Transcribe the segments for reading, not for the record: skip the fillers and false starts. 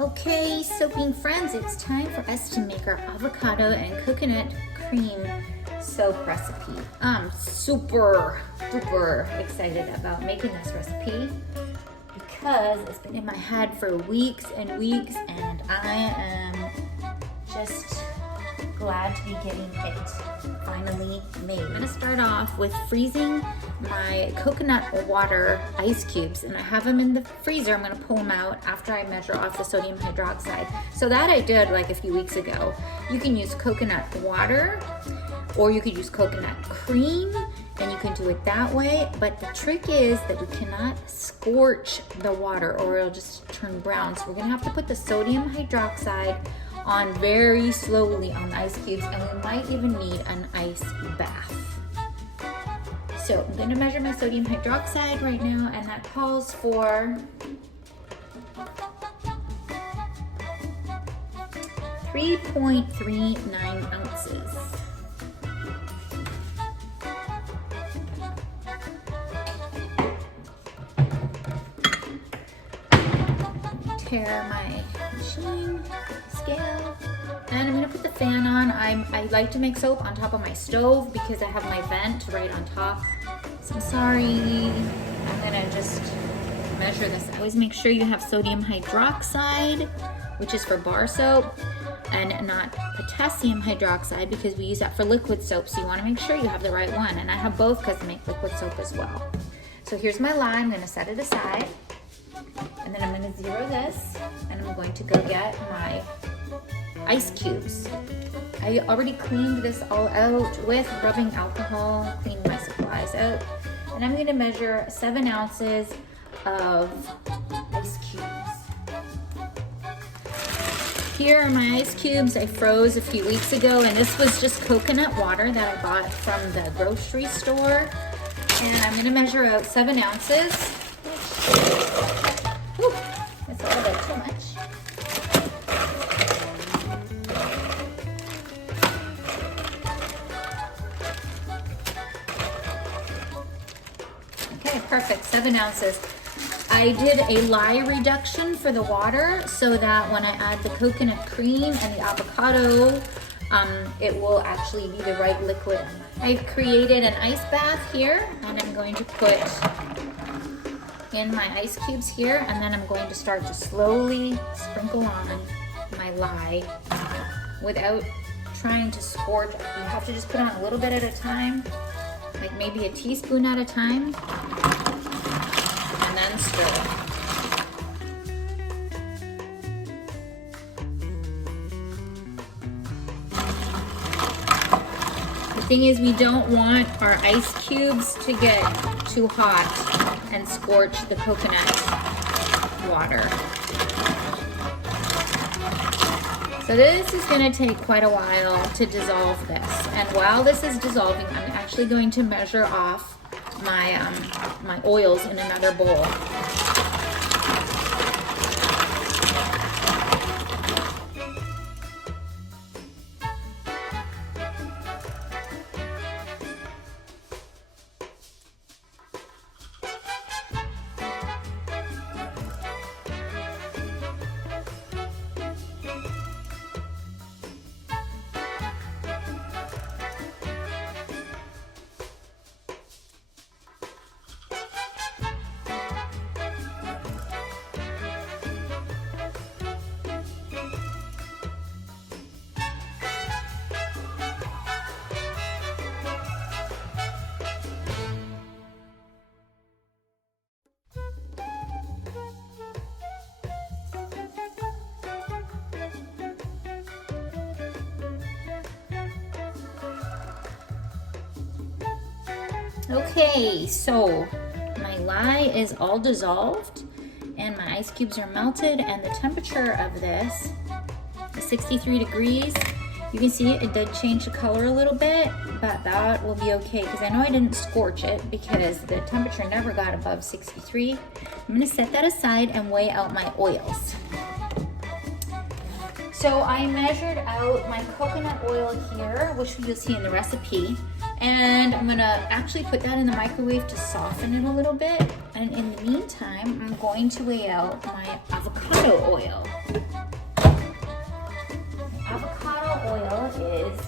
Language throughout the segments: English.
Okay, soaping friends, it's time for us to make our avocado and coconut cream soap recipe. I'm super duper excited about making this recipe because it's been in my head for weeks and weeks, and I am just glad to be getting it finally made. I'm gonna start off with freezing my coconut water ice cubes, and I have them in the freezer. I'm gonna pull them out after I measure off the sodium hydroxide. So that I did like a few weeks ago. You can use coconut water or you could use coconut cream, and you can do it that way. But the trick is that we cannot scorch the water or it'll just turn brown. So we're gonna have to put the sodium hydroxide on very slowly on the ice cubes, and we might even need an ice bath. So I'm going to measure my sodium hydroxide right now, and that calls for 3.39 ounces. Tear my machine scale, and I'm gonna put the fan on. I like to make soap on top of my stove because I have my vent right on top. So I'm sorry, I'm gonna just measure this. I always make sure you have sodium hydroxide, which is for bar soap, and not potassium hydroxide because we use that for liquid soap. So you wanna make sure you have the right one. And I have both because I make liquid soap as well. So here's my lye. I'm gonna set it aside. And then I'm going to zero this, and I'm going to go get my ice cubes. I already cleaned this all out with rubbing alcohol, cleaned my supplies out, and I'm going to measure 7 ounces of ice cubes. Here are my ice cubes I froze a few weeks ago, and this was just coconut water that I bought from the grocery store. And I'm going to measure out 7 ounces. Whew, that's a little bit too much. Okay, perfect, 7 ounces. I did a lye reduction for the water so that when I add the coconut cream and the avocado, it will actually be the right liquid. I've created an ice bath here, and I'm going to put in my ice cubes here, and then I'm going to start to slowly sprinkle on my lye without trying to scorch. You have to just put on a little bit at a time, like maybe a teaspoon at a time, and then stir. The thing is, we don't want our ice cubes to get too hot and scorch the coconut water. So this is going to take quite a while to dissolve this. And while this is dissolving, I'm actually going to measure off my, my oils in another bowl. Okay, so my lye is all dissolved and my ice cubes are melted, and the temperature of this is 63 degrees. You can see it did change the color a little bit, but that will be okay because I know I didn't scorch it because the temperature never got above 63. I'm gonna set that aside and weigh out my oils. So I measured out my coconut oil here, which you'll see in the recipe, And I'm gonna actually put that in the microwave to soften it a little bit. And in the meantime, I'm going to weigh out my avocado oil. Avocado oil is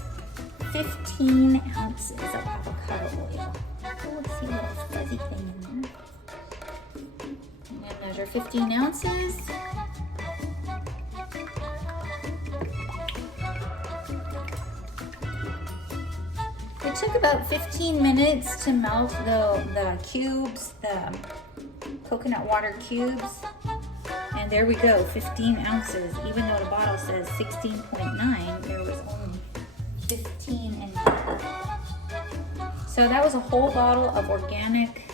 15 ounces of avocado oil. Oh, let's see a little fuzzy thing in there. I'm gonna measure 15 ounces. It took about 15 minutes to melt the cubes, the coconut water cubes. And there we go, 15 ounces. Even though the bottle says 16.9, there was only 15 in there. So that was a whole bottle of organic,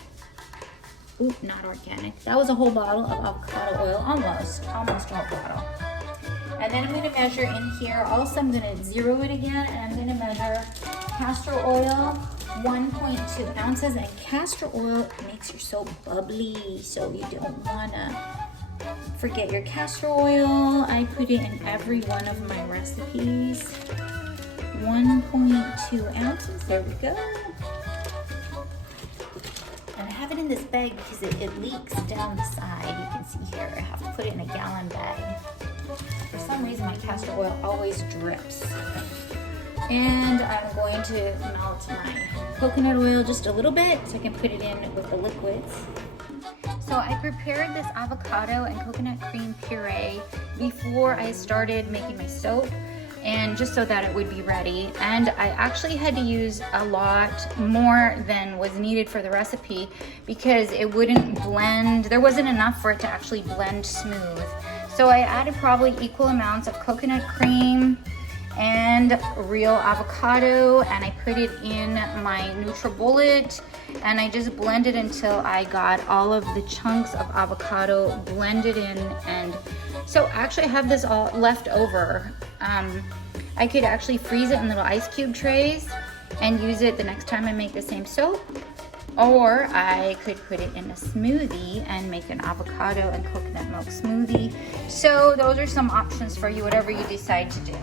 not organic. That was a whole bottle of avocado oil, almost a whole bottle. And then I'm gonna measure in here. Also, I'm gonna zero it again, and I'm gonna measure castor oil, 1.2 ounces. And castor oil makes your soap bubbly, so you don't wanna forget your castor oil. I put it in every one of my recipes. 1.2 ounces, there we go. And I have it in this bag because it leaks down the side. You can see here, I have to put it in a gallon bag. For some reason, my castor oil always drips. And I'm going to melt my coconut oil just a little bit so I can put it in with the liquids. So I prepared this avocado and coconut cream puree before I started making my soap, and just so that it would be ready. And I actually had to use a lot more than was needed for the recipe because it wouldn't blend. There wasn't enough for it to actually blend smooth. So I added probably equal amounts of coconut cream and real avocado, and I put it in my NutriBullet, and I just blended until I got all of the chunks of avocado blended in. And so actually I have this all left over. I could actually freeze it in little ice cube trays and use it the next time I make the same soap, or I could put it in a smoothie and make an avocado and coconut milk smoothie. So those are some options for you, whatever you decide to do.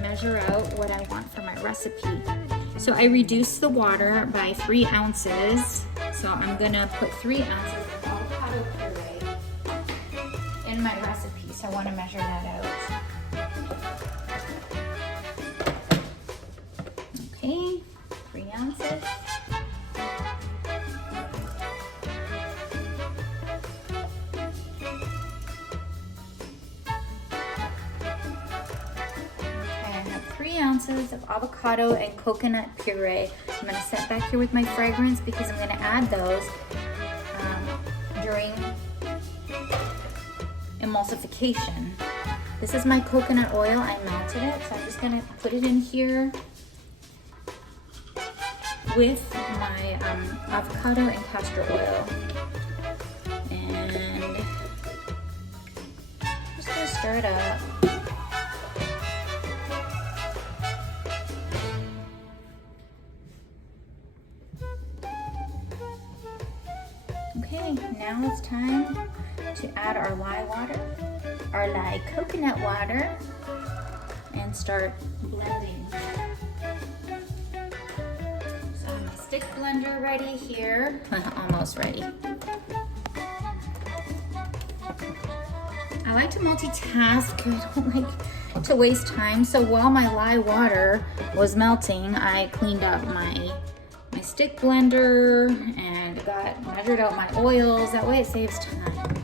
Measure out what I want for my recipe. So I reduced the water by 3 ounces. So I'm gonna put 3 ounces of avocado puree in my recipe. So I want to measure that out. Okay, 3 ounces. Ounces of avocado and coconut puree. I'm going to set back here with my fragrance because I'm going to add those during emulsification. This is my coconut oil. I melted it, so I'm just going to put it in here with my avocado and castor oil. And I'm just going to stir it up. Okay, now it's time to add our lye coconut water, and start blending. So I have my stick blender ready here, almost ready. I like to multitask. I don't like to waste time. So while my lye water was melting, I cleaned up my stick blender and measured out my oils. That way it saves time.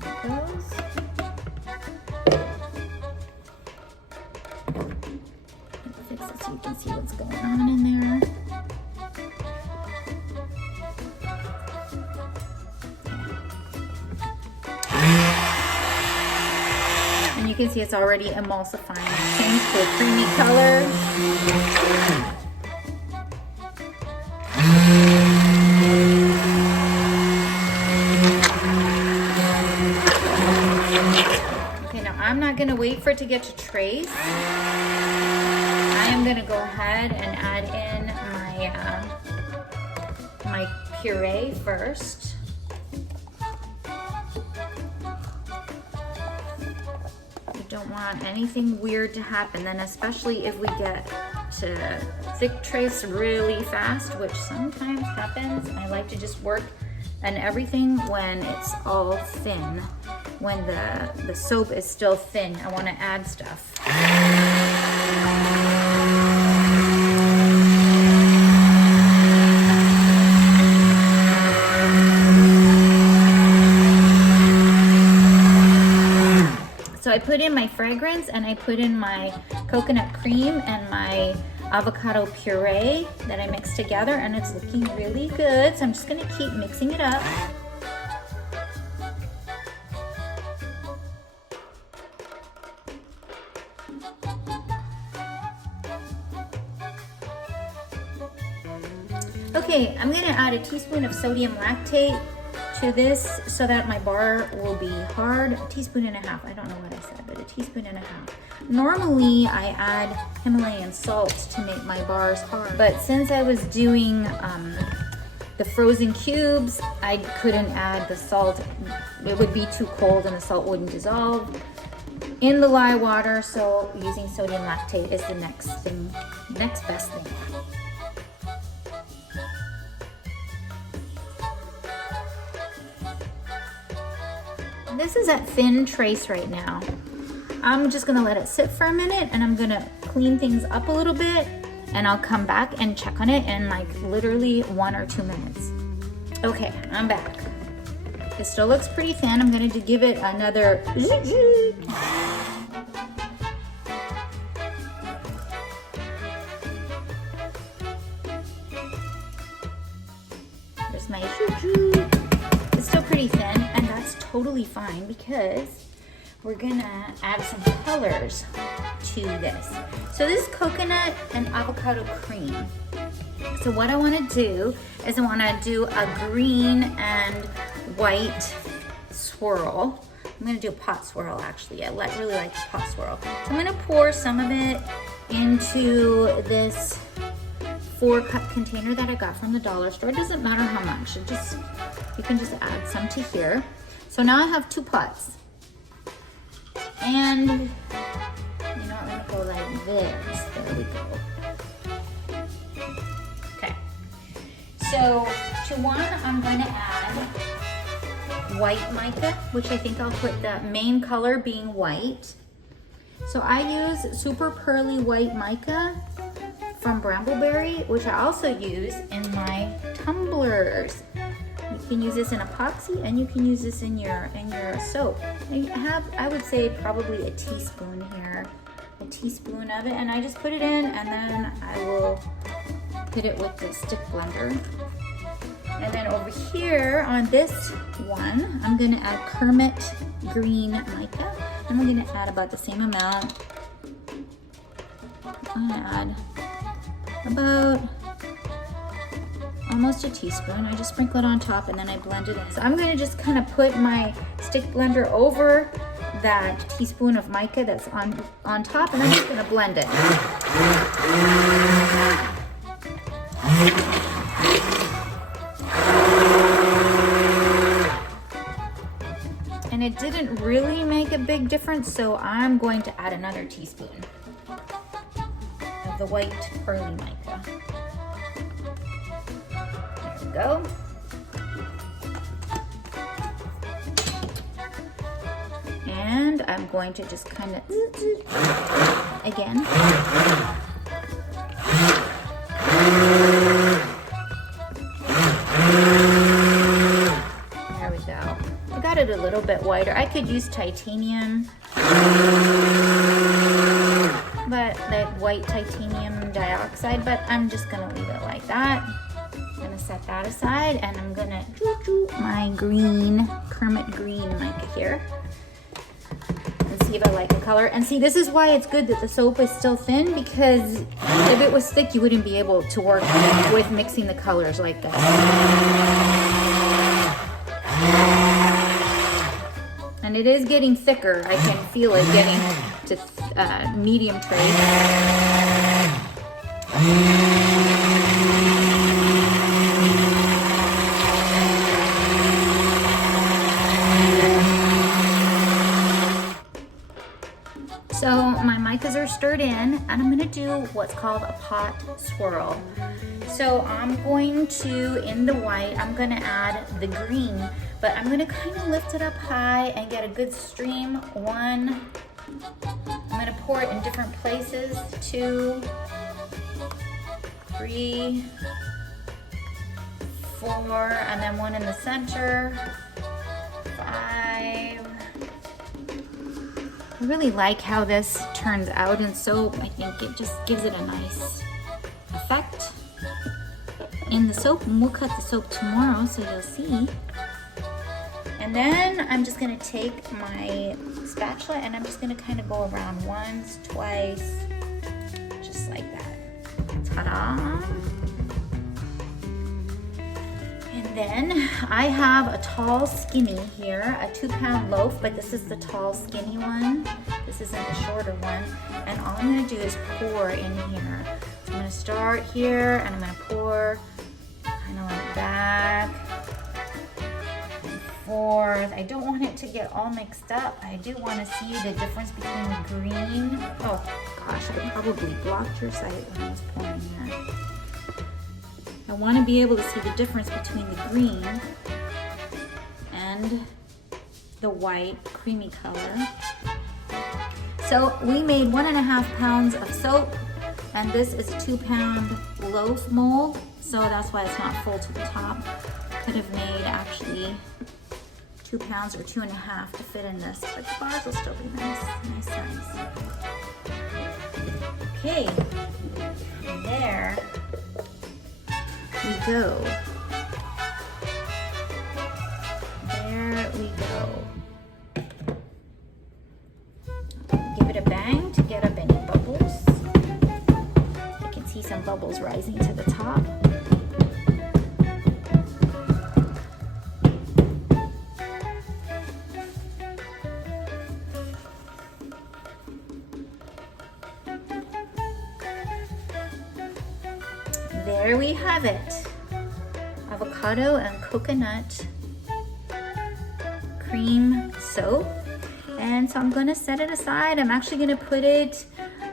There it goes. Fix it so you can see what's going on in there. And you can see it's already emulsifying. It changed to a creamy color. Okay, now I'm not gonna wait for it to get to trace. I am gonna go ahead and add in my puree first. Don't want anything weird to happen. Then especially if we get to thick trace really fast, which sometimes happens, I like to just work on everything when it's all thin. When the soap is still thin, I want to add stuff. So I put in my fragrance and I put in my coconut cream and my avocado puree that I mixed together, and it's looking really good. So I'm just gonna keep mixing it up. Okay, I'm gonna add a teaspoon of sodium lactate to this so that my bar will be hard. A teaspoon and a half, I don't know what I said, but a teaspoon and a half. Normally I add Himalayan salt to make my bars hard, but since I was doing the frozen cubes, I couldn't add the salt. It would be too cold and the salt wouldn't dissolve in the lye water, so using sodium lactate is the next best thing. This is at thin trace right now. I'm just gonna let it sit for a minute and I'm gonna clean things up a little bit and I'll come back and check on it in like literally 1 or 2 minutes. Okay, I'm back. It still looks pretty thin. I'm gonna give it another there's my it's still pretty thin, and that's totally fine because we're gonna add some colors to this. So this is coconut and avocado cream. So what I wanna do is I wanna do a green and white swirl. I'm gonna do a pot swirl actually. I really like pot swirl. So I'm gonna pour some of it into this 4-cup container that I got from the dollar store. It doesn't matter how much, you can just add some to here. So now I have 2 pots. And you know what, I'm gonna go like this. There we go. Okay. So to one, I'm gonna add white mica, which I think I'll put the main color being white. So I use super pearly white mica from Brambleberry, which I also use in my tumblers. You can use this in epoxy and you can use this in your soap. I would say probably a teaspoon here, a teaspoon of it, and I just put it in and then I will hit it with the stick blender. And then over here on this one, I'm gonna add Kermit green mica. And I'm gonna add about the same amount. I'm gonna add about almost a teaspoon. I just sprinkle it on top and then I blend it in. So I'm gonna just kind of put my stick blender over that teaspoon of mica that's on top, and I'm just gonna blend it. And it didn't really make a big difference, so I'm going to add another teaspoon of the white pearly mica. There we go. And I'm going to just kind of, again. There we go. I got it a little bit whiter. I could use titanium, but that white titanium dioxide, but I'm just gonna leave it like that. I'm gonna set that aside, and I'm gonna do my green, Kermit green mica here. And see if I like the color. And see, this is why it's good that the soap is still thin, because if it was thick, you wouldn't be able to work with mixing the colors like this. And it is getting thicker. I can feel it getting to medium trace. in and I'm gonna do what's called a pot swirl. So I'm going to, in the white, I'm gonna add the green, but I'm gonna kind of lift it up high and get a good stream. 1, I'm gonna pour it in different places. 2, 3, 4, and then 1 in the center. 5. I really like how this turns out in soap. I think it just gives it a nice effect in the soap, and we'll cut the soap tomorrow, so you'll see. And then I'm just gonna take my spatula and I'm just gonna kind of go around once, twice, just like that. Ta-da! And then I have a tall skinny here, a 2-pound loaf, but this is the tall skinny one. This isn't the shorter one. And all I'm gonna do is pour in here. So I'm gonna start here and I'm gonna pour kind of like back and forth. I don't want it to get all mixed up. I do want to see the difference between the green. Oh gosh, I probably blocked your sight when I was pouring that. I want to be able to see the difference between the green and the white creamy color. So we made 1.5 pounds of soap, and this is a 2-pound loaf mold, so that's why it's not full to the top. Could have made actually 2 pounds or 2.5 to fit in this, but the bars will still be nice size. Okay, and there we go. There we go. Give it a bang to get up any bubbles. You can see some bubbles rising to the top. There we have it. Avocado and coconut cream soap. And so I'm gonna set it aside. I'm actually gonna put it,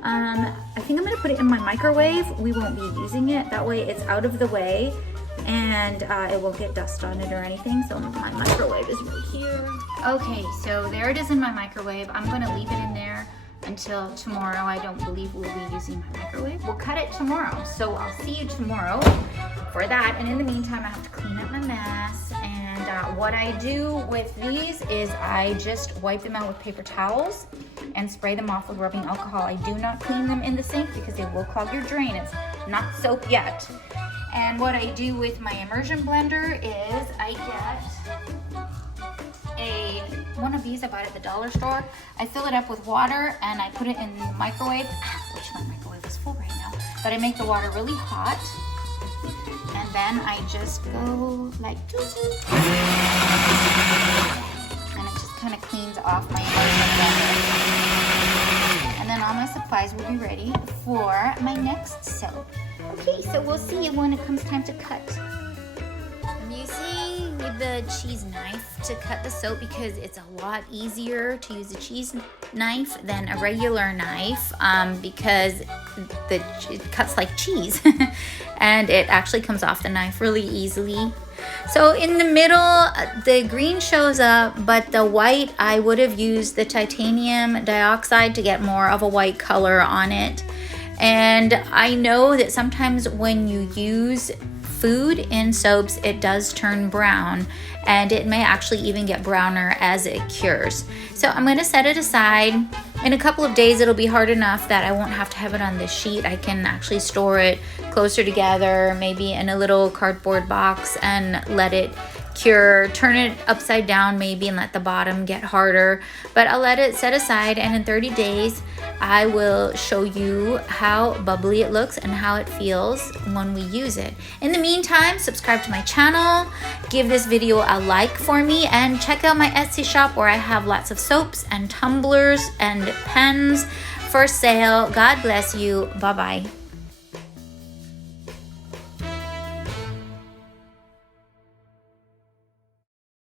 I think I'm gonna put it in my microwave. We won't be using it. That way it's out of the way and it won't get dust on it or anything. So my microwave is right here. Okay, so there it is in my microwave. I'm gonna leave it in there until tomorrow. I don't believe we'll be using my microwave. We'll cut it tomorrow. So I'll see you tomorrow for that. And in the meantime, I have to clean up my mess. And what I do with these is I just wipe them out with paper towels and spray them off with rubbing alcohol. I do not clean them in the sink because they will clog your drain. It's not soap yet. And what I do with my immersion blender is I get one of these I bought at the dollar store. I fill it up with water and I put it in the microwave. Which my microwave is full right now. But I make the water really hot. And then I just go like doo-doo. And it just kind of cleans off my immersion blender. And then all my supplies will be ready for my next soap. Okay, so we'll see you when it comes time to cut. I'm using the cheese knife to cut the soap because it's a lot easier to use a cheese knife than a regular knife because it cuts like cheese and it actually comes off the knife really easily. So in the middle, the green shows up, but the white, I would have used the titanium dioxide to get more of a white color on it. And I know that sometimes when you use food in soaps, it does turn brown, and it may actually even get browner as it cures. So I'm going to set it aside. In a couple of days, it'll be hard enough that I won't have to have it on this sheet. I can actually store it closer together, maybe in a little cardboard box, and let it cure. Turn it upside down maybe and let the bottom get harder. But I'll let it set aside, and in 30 days, I will show you how bubbly it looks and how it feels when we use it. In the meantime, subscribe to my channel, give this video a like for me, and check out my Etsy shop where I have lots of soaps and tumblers and pens for sale. God bless you. Bye-bye.